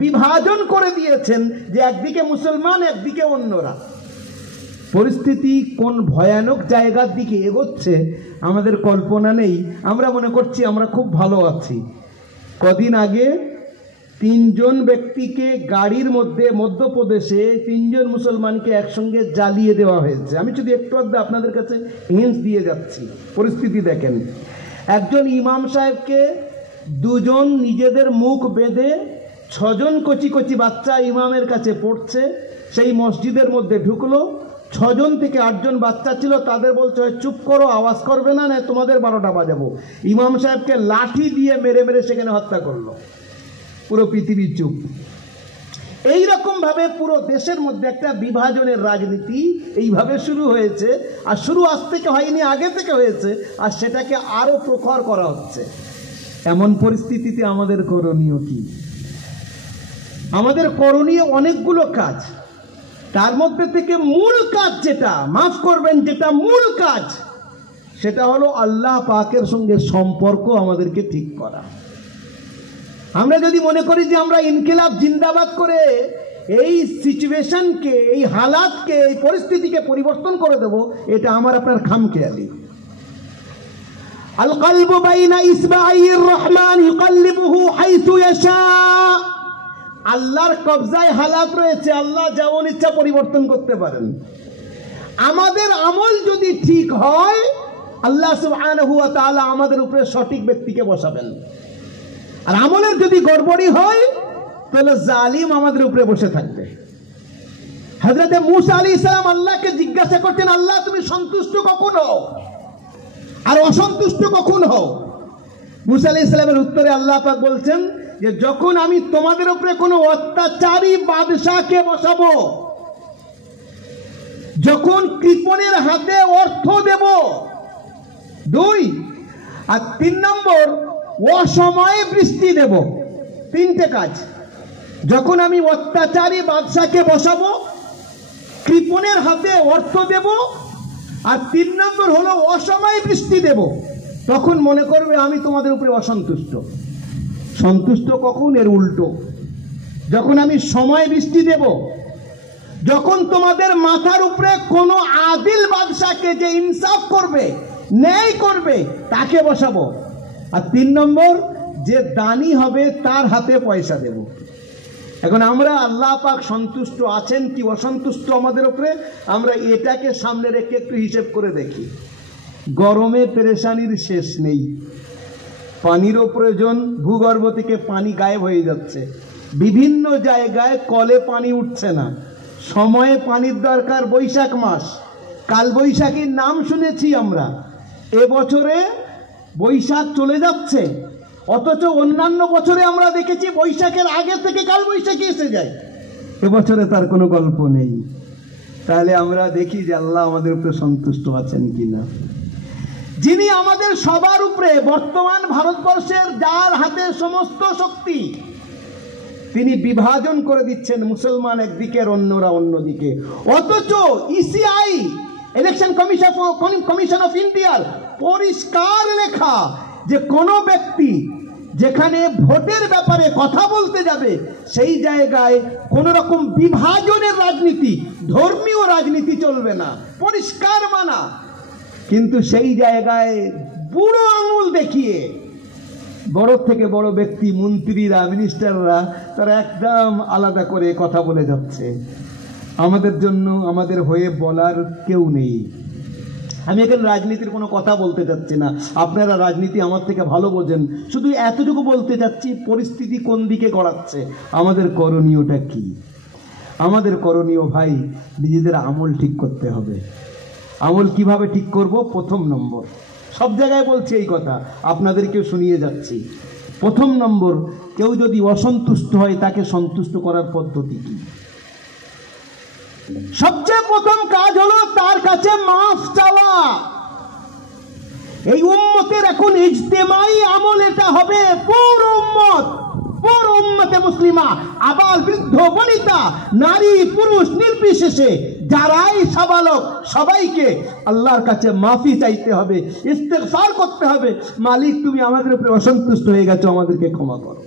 বিভাজন করে দিয়েছেন, যে একদিকে মুসলমান, একদিকে অন্যরা। পরিস্থিতি কোন ভয়ানক জায়গার দিকে এগোচ্ছে আমাদের কল্পনা নেই। আমরা মনে করছি আমরা খুব ভালো আছি। কদিন আগে 3 জন ব্যক্তিকে গাড়ির মধ্যে মধ্যপ্রদেশে 3 জন মুসলমানকে একসঙ্গে জ্বালিয়ে দেওয়া হয়েছে। আমি শুধু একটু আধ আপনাদের কাছে হিন্টস দিয়ে যাচ্ছি। পরিস্থিতি দেখেন, একজন ইমাম সাহেবকে 2 জন নিজেদের মুখ বেঁধে 6 জন কচি কচি বাচ্চা ইমামের কাছে পড়ছে। সেই মসজিদের মধ্যে ঢুকলো, 6 জন থেকে 8 জন বাচ্চা ছিল, তাদের বলছে চুপ করো, আওয়াজ করবে না, না তোমাদের 12টা বাজাবো। ইমাম সাহেবকে লাঠি দিয়ে মেরে মেরে সেখানে হত্যা করলো। পুরো পৃথিবী চুপ। এইরকম ভাবে পুরো দেশের মধ্যে একটা বিভাজনের রাজনীতি এইভাবে শুরু হয়েছে। আর শুরু আজ থেকে হয়নি, আগে থেকে হয়েছে, আর সেটাকে আরো প্রখর করা হচ্ছে। এমন পরিস্থিতিতে আমাদের করণীয় কি? আমাদের করণীয় অনেকগুলো কাজ। তার মধ্যে থেকে মূল কাজ যেটা, মাফ করবেন, যেটা মূল কাজ, সেটা হলো আল্লাহ পাকের সঙ্গে সম্পর্ক আমাদেরকে ঠিক করা। আমরা যদি মনে করি যে আমরা ইনকিলাব জিন্দাবাদ করে এই সিচুয়েশনকে, এই হালাতকে, এই পরিস্থিতিকে পরিবর্তন করে দেব, এটা আমার আপনার খামখেয়ালি। আল কলবু বাইনা ইসবাঈর রহমান ইউকাল্লিবুহু হাইসু ইয়াশা। আল্লাহর কবজায় হালাত রয়েছে, আল্লাহ যেমন ইচ্ছা পরিবর্তন করতে পারেন। আমাদের আমল যদি ঠিক হয়, আল্লাহ সুবহানাহু ওয়া তাআলা আমাদের উপরে সঠিক ব্যক্তিকে বসাবেন। আর আমলের যদি গড়বড়ি হয়, তাহলে জালিম আমাদের উপরে বসে থাকবে। হযরত মূসা আলাইহিস সালাম আল্লাহকে জিজ্ঞাসা করতেন, আল্লাহ তুমি সন্তুষ্ট কখন হও আর অসন্তুষ্ট কখন হও? মূসা আলাইহিস সালামের উত্তরে আল্লাহ পাক বলছেন যে যখন আমি তোমাদের উপরে কোনো অত্যাচারী বাদশাকে বসাবো, যখন কৃপণের হাতে অর্থ দেব, 2 আর 3 নম্বর অসময়ে বৃষ্টি দেব। 3টে কাজ। যখন আমি অত্যাচারী বাদশাকে বসাবো, কৃপণের হাতে অর্থ দেব, আর 3 নম্বর হলো অসময়ে বৃষ্টি দেব। তখন মনে করবে আমি তোমাদের উপরে অসন্তুষ্ট। সন্তুষ্ট কখন? এর উল্টো। যখন আমি সময় বৃষ্টি দেব, যখন তোমাদের মাথার উপরে কোনো আদিল বাদশাকে, যে ইনসাফ করবে, ন্যায় করবে, তাকে বসাবো। আর 3 নম্বর, যে দানি হবে তার হাতে পয়সা দেব। এখন আমরা আল্লাহ পাক সন্তুষ্ট আছেন কি অসন্তুষ্ট আমাদের উপরে, আমরা এটাকে সামনে রেখে একটু হিসেব করে দেখি। গরমে পেরেশানির শেষ নেই, পানিরও প্রয়োজন, ভূগর্ভ থেকে পানি গায়েব হয়ে যাচ্ছে, বিভিন্ন জায়গায় কলে পানি উঠছে না, সময়ে পানির দরকার। বৈশাখ মাস, কাল বৈশাখীর নাম শুনেছি আমরা, এবছরে বৈশাখ চলে যাচ্ছে, অথচ অন্যান্য বছরে আমরা দেখেছি বৈশাখের আগে থেকে কাল বৈশাখী এসে যায়। এবছরে তার কোনো গল্প নেই। তাহলে আমরা দেখি যে আল্লাহ আমাদের উপরে সন্তুষ্ট আছেন কিনা। যিনি আমাদের সবার উপরে, বর্তমান ভারতবর্ষের যার হাতে সমস্ত শক্তি, তিনি বিভাজন করে দিচ্ছেন, মুসলমান একদিকে আর অন্যরা অন্যদিকে। অথচ ইসিআই, ইলেকশন কমিশন অফ ইন্ডিয়ার পরিষ্কার লেখা যে কোনো ব্যক্তি যেখানে ভোটের ব্যাপারে কথা বলতে যাবে সেই জায়গায় কোন রকম বিভাজনের রাজনীতি, ধর্মীয় রাজনীতি চলবে না, পরিষ্কার মানা। কিন্তু সেই জায়গায় বুড়ো আঙুল দেখিয়ে বড় থেকে বড় ব্যক্তি, মন্ত্রীরা, মিনিস্টাররা তারা একদম আলাদা করে কথা বলে যাচ্ছে। আমাদের জন্য, আমাদের হয়ে বলার কেউ নেই। আমি এখানে রাজনীতির কোনো কথা বলতে চাচ্ছি না, আপনারা রাজনীতি আমার থেকে ভালো বোঝেন। শুধু এতটুকু বলতে চাচ্ছি, পরিস্থিতি কোন দিকে গড়াচ্ছে, আমাদের করণীয়টা কি? আমাদের করণীয় ভাই, নিজেদের আমল ঠিক করতে হবে। আমল কিভাবে ঠিক করব? প্রথম নম্বর, সব জায়গায় বলছি এই কথা, আপনাদেরকেও শুনিয়ে যাচ্ছি। প্রথম নম্বর, কেউ যদি অসন্তুষ্ট হয় তাকে সন্তুষ্ট করার পদ্ধতি কি? সবচেয়ে প্রথম কাজ হলো তার কাছে মাফ চাওয়া। এই উম্মতের এখন ইজতেমাই আমল এটা হবে। পুরো উম্মতে মুসলিমা, আবাল বৃদ্ধ বনিতা, নারী পুরুষ নির্বিশেষে যারাই সাবালক, সবাইকে আল্লাহর কাছে মাফি চাইতে হবে, ইস্তেগফার করতে হবে। মালিক, তুমি আমাদের উপরে অসন্তুষ্ট হয়ে গেছো, আমাদেরকে ক্ষমা করো।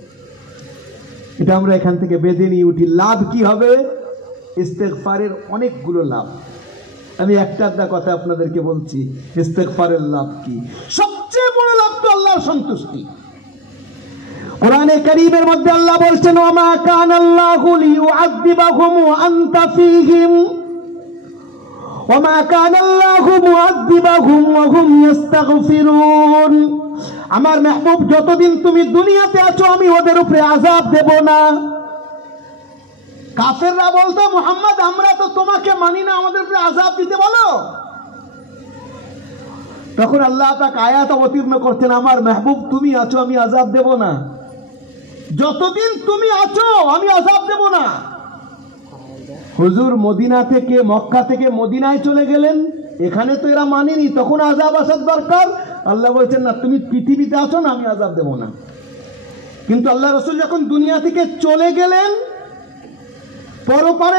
এটা আমরা এখান থেকে বেঁধে নিয়ে উঠি। লাভ কি হবে? ইস্তেগফারের অনেকগুলো লাভ। আমি একটা কথা আপনাদেরকে বলছি, ইস্তেগফারের লাভ কি? সবচেয়ে বড় লাভ তো আল্লাহর সন্তুষ্টি। কোরআনে কারীমের মধ্যে আল্লাহ বলছেন, ওমা কানাল্লাহু লিয়ুআযযিবাহুম ওয়া আনতা ফীহিম ওমা কানাল্লাহু মুআযযিবাহুম ওয়া হুম ইস্তাগফিরুন। আমার মাহবুব, যতদিন তুমি দুনিয়াতে আছো আমি ওদের উপরে আযাব দেব না। কাফেররা বলতো, মুহাম্মদ আমরা তো তোমাকে মানি না, আমাদের উপরে আযাব দিতে বলো। তখন আল্লাহ পাক আয়াত অবতীর্ণ করছেন, আমার মাহবুব তুমি আছো, আমি আযাব দেব না। যতদিন তুমি আছো আমি আযাব দেব না। হুজুর মদিনা থেকে, মক্কা থেকে মদিনায় চলে গেলেন, এখানে তো এরা মানেনি, তখন আযাব আসার দরকার। আল্লাহ বলছেন, না তুমি পৃথিবীতে আছো না, আমি আযাব দেব না। কিন্তু আল্লাহ রাসূল যখন দুনিয়া থেকে চলে গেলেন, পরপারে